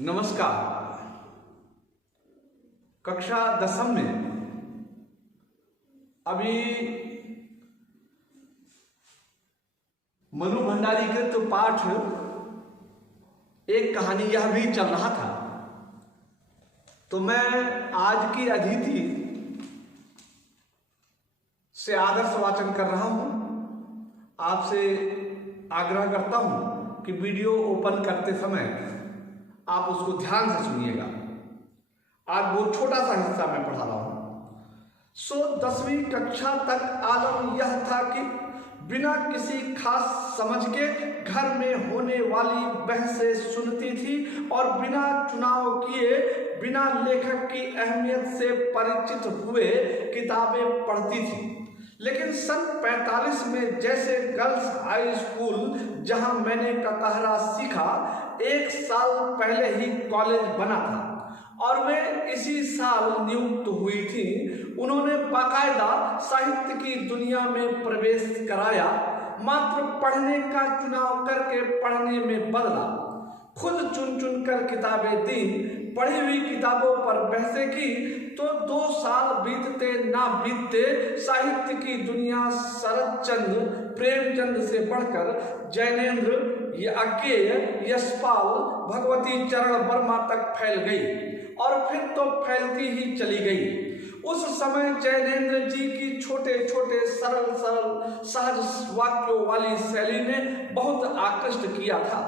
नमस्कार। कक्षा 10वीं में अभी मनु भंडारी कृत पाठ एक कहानी यह भी चल रहा था, तो मैं आज की अतिथि से आदर्श वाचन कर रहा हूं। आपसे आग्रह करता हूं कि वीडियो ओपन करते समय आप उसको ध्यान से सुनिएगा। आज बहुत छोटा सा हिस्सा मैं पढ़ा रहा हूं। 10वीं कक्षा तक आलम यह था कि बिना किसी खास समझ के घर में होने वाली बहसें सुनती थी और बिना चुनाव किए, बिना लेखक की अहमियत से परिचित हुए किताबें पढ़ती थी। लेकिन सन 45 में जैसे गर्ल्स हाई स्कूल जहां मैंने ककहरा सीखा, एक साल पहले ही कॉलेज बना था और वे इसी साल नियुक्त हुई थी। उन्होंने बाकायदा साहित्य की दुनिया में प्रवेश कराया, मात्र पढ़ने का चुनाव करके पढ़ने में बदला। खुद चुन चुन कर किताबें दी, पढ़ी हुई किताबों पर बहसें की, तो 2 साल बीतते ना बीतते साहित्य की दुनिया शरतचंद्र, प्रेमचंद से बढ़कर जैनेन्द्र, अज्ञेय, यशपाल, भगवती चरण वर्मा तक फैल गई और फिर तो फैलती ही चली गई। उस समय जैनेन्द्र जी की छोटे छोटे सरल सरल सहज वाक्यों वाली शैली ने बहुत आकृष्ट किया था।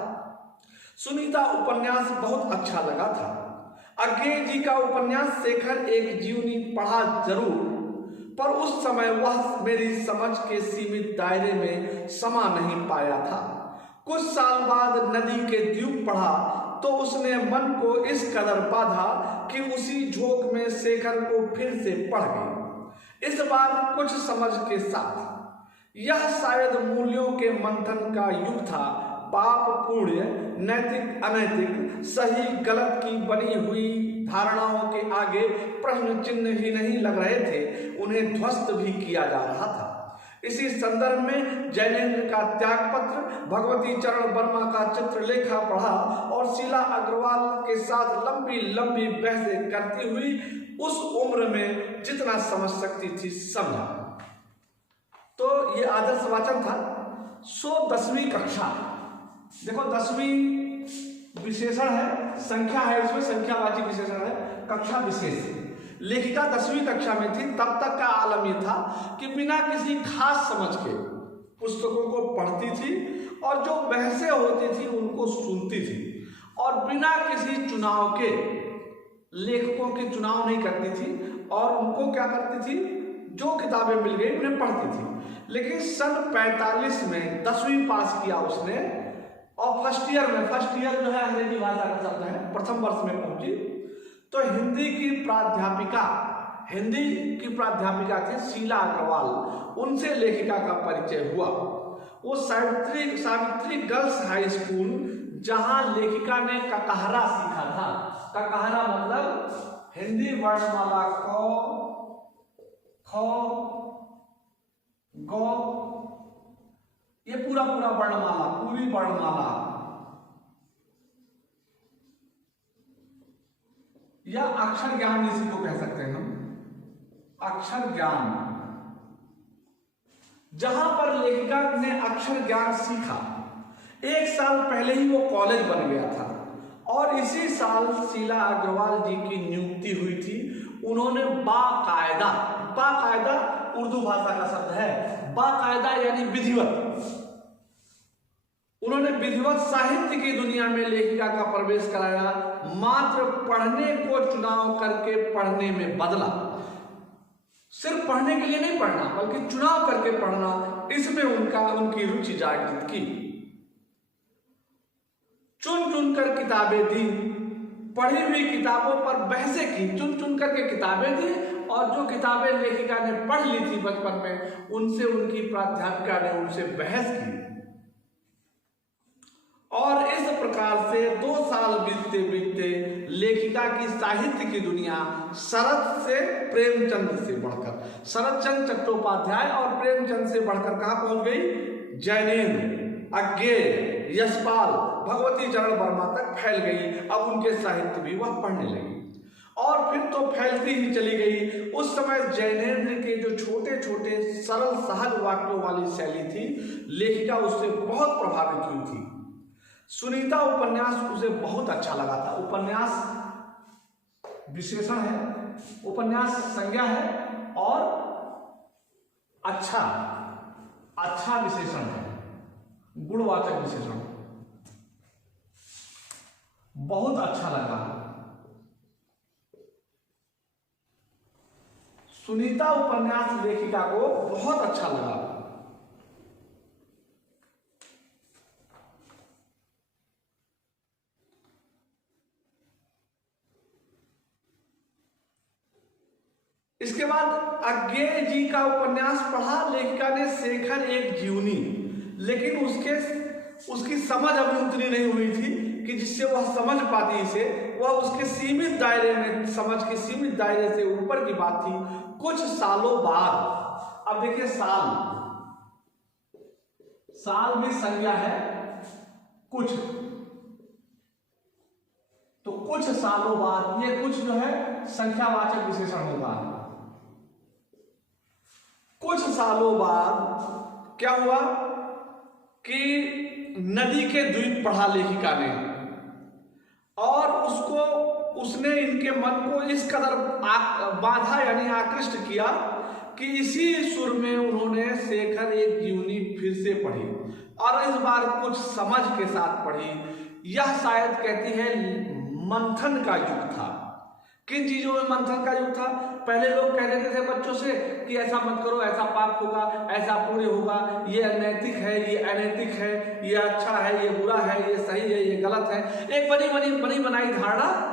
सुनीता उपन्यास बहुत अच्छा लगा था। अज्ञेय जी का उपन्यास शेखर एक जीवनी पढ़ा जरूर, पर उस समय वह मेरी समझ के सीमित दायरे में समा नहीं पाया था। कुछ साल बाद नदी के द्वीप पढ़ा तो उसने मन को इस कदर बांधा कि उसी झोंक में शेखर को फिर से पढ़ गई, इस बार कुछ समझ के साथ। यह शायद मूल्यों के मंथन का युग था। पाप पुण्य, नैतिक अनैतिक, सही गलत की बनी हुई धारणाओं के आगे प्रश्न चिन्ह ही नहीं लग रहे थे, उन्हें ध्वस्त भी किया जा रहा था। इसी संदर्भ में जैनेन्द्र का त्यागपत्र, भगवती चरण वर्मा का चित्रलेखा पढ़ा और शीला अग्रवाल के साथ लंबी लंबी बहसें करती हुई उस उम्र में जितना समझ सकती थी समझा। तो ये आदर्श वाचन था। 10वीं कक्षा, देखो 10वीं विशेषण है, संख्या है, इसमें संख्यावाची विशेषण है, कक्षा विशेष। लेखिका 10वीं कक्षा में थी, तब तक का आलम यह था कि बिना किसी खास समझ के पुस्तकों को पढ़ती थी और जो बहसें होती थी उनको सुनती थी और बिना किसी चुनाव के, लेखकों के चुनाव नहीं करती थी और उनको क्या करती थी, जो किताबें मिल गई उन्हें पढ़ती थी। लेकिन सन 45 में 10वीं पास किया उसने और फर्स्ट ईयर जो है अंग्रेजी भाषा का शब्द है, प्रथम वर्ष में पहुंची तो हिंदी की प्राध्यापिका थी शीला अग्रवाल, उनसे लेखिका का परिचय हुआ। वो सावित्री गर्ल्स हाई स्कूल जहां लेखिका ने ककहरा सीखा था। ककहरा मतलब हिंदी वर्णमाला क, ख, ग, ये पूरा वर्णमाला, पूरी वर्णमाला, या अक्षर ज्ञान इसी को कह सकते हैं हम, अक्षर ज्ञान। जहां पर लेखिका ने अक्षर ज्ञान सीखा, 1 साल पहले ही वो कॉलेज बन गया था और इसी साल शीला अग्रवाल जी की नियुक्ति हुई थी। उन्होंने बाकायदा उर्दू भाषा का शब्द है, बाकायदा यानी विधिवत, उन्होंने विधिवत साहित्य की दुनिया में लेखिका का प्रवेश कराया, मात्र पढ़ने को चुनाव करके पढ़ने में बदला। सिर्फ पढ़ने के लिए नहीं पढ़ना, बल्कि चुनाव करके पढ़ना, इसमें उनकी रुचि जागृत की। चुन चुन कर किताबें दी, पढ़ी हुई किताबों पर बहसें की, चुन चुन करके किताबें दी और जो किताबें लेखिका ने पढ़ ली थी बचपन में, उनसे उनकी प्राध्यापिका ने उनसे बहस की और इस प्रकार से 2 साल बीतते बीतते लेखिका की साहित्य की दुनिया शरत से प्रेमचंद से बढ़कर, शरतचंद्र चट्टोपाध्याय और प्रेमचंद से बढ़कर कहां पहुंच गई, जैनेन्द्र, अज्ञेय, यशपाल भगवती चरण वर्मा तक फैल गई। अब उनके साहित्य भी वह पढ़ने लगी और फिर तो फैलती ही चली गई। उस समय जैनेन्द्र के जो छोटे छोटे सरल सहज वाक्यों वाली शैली थी, लेखिका उससे बहुत प्रभावित हुई थी। सुनीता उपन्यास उसे बहुत अच्छा लगा था। उपन्यास विशेषण है, उपन्यास संज्ञा है और अच्छा विशेषण है, गुणवाचक विशेषण। बहुत अच्छा लगा। सुनीता उपन्यास लेखिका को बहुत अच्छा लगा। इसके बाद अज्ञेय जी का उपन्यास पढ़ा लेखिका ने, शेखर एक जीवनी, लेकिन उसकी समझ अभी उतनी नहीं हुई थी कि जिससे वह समझ पाती इसे। वह उसके सीमित दायरे में, समझ के सीमित दायरे से ऊपर की बात थी। कुछ सालों बाद, अब देखिए साल भी संज्ञा है, कुछ, तो कुछ सालों बाद, ये कुछ जो है संख्यावाचक विशेषण होगा। कुछ सालों बाद क्या हुआ कि नदी के द्वीप पढ़ा लेखिका ने और उसने इनके मन को इस कदर बांधा यानी आकृष्ट किया कि इसी सुर में उन्होंने शेखर एक जीवनी फिर से पढ़ी और इस बार कुछ समझ के साथ पढ़ी। यह शायद कहती है मंथन का युग था। किन चीजों में मंथन का युग था? पहले लोग कह देते थे बच्चों से कि ऐसा मत करो, ऐसा पाप होगा, ऐसा पुण्य होगा, ये अनैतिक है, ये अनैतिक है, ये अच्छा है, ये बुरा है, ये सही है, ये गलत है। एक बनी बनाई धारणा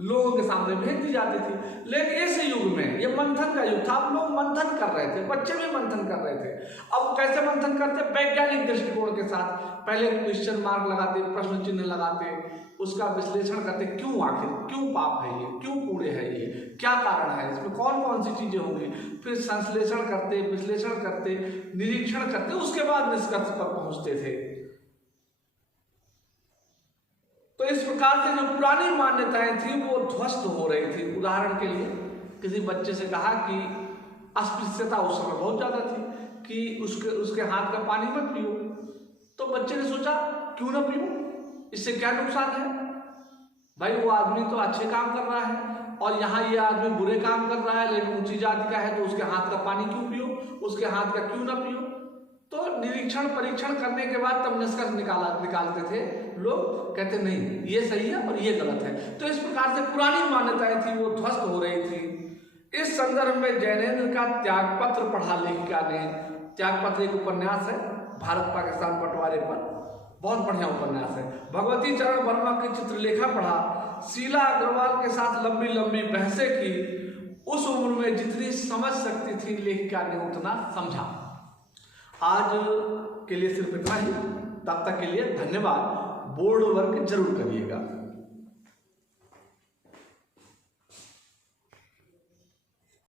लोगों के सामने भेज दी जाती थी। लेकिन इस युग में ये मंथन का युग था। अब लोग मंथन कर रहे थे, बच्चे भी मंथन कर रहे थे। अब कैसे मंथन करते? वैज्ञानिक दृष्टिकोण के साथ। पहले क्वेश्चन मार्क लगाते, प्रश्न चिन्ह लगाते, उसका विश्लेषण करते, क्यों, आखिर क्यों पाप है ये, क्यों पुण्य है ये, क्या कारण है, इसमें कौन कौन सी चीजें होंगी। फिर संश्लेषण करते, विश्लेषण करते, निरीक्षण करते, उसके बाद निष्कर्ष पर पहुंचते थे। तो इस प्रकार से जो पुरानी मान्यताएं थी वो ध्वस्त हो रही थी। उदाहरण के लिए किसी बच्चे से कहा कि अस्पृश्यता उस समय बहुत ज्यादा थी कि उसके हाथ का पानी मत पियो। तो बच्चे ने सोचा क्यों ना पीऊं, इससे क्या नुकसान है? भाई वो आदमी तो अच्छे काम कर रहा है और यहाँ ये आदमी बुरे काम कर रहा है, लेकिन ऊंची जाति का है, तो उसके हाथ का पानी क्यों पियो, उसके हाथ का क्यों ना पियो। तो निरीक्षण परीक्षण करने के बाद तब निष्कर्ष निकालते थे लोग, कहते नहीं ये सही है और ये गलत है। तो इस प्रकार से पुरानी मान्यताएं थी वो ध्वस्त हो रही थी। इस संदर्भ में जैनेन्द्र का त्यागपत्र पढ़ा लेखिका ने। त्यागपत्र एक उपन्यास है भारत पाकिस्तान बंटवारे पर, बहुत बढ़िया उपन्यास है। भगवती चरण वर्मा की चित्रलेखा पढ़ा। शीला अग्रवाल के साथ लंबी लंबी बहसें की। उस उम्र में जितनी समझ सकती थी लेखिका ने उतना समझा। आज के लिए सिर्फ इतना ही। तब तक के लिए धन्यवाद। बोर्ड वर्क जरूर करिएगा।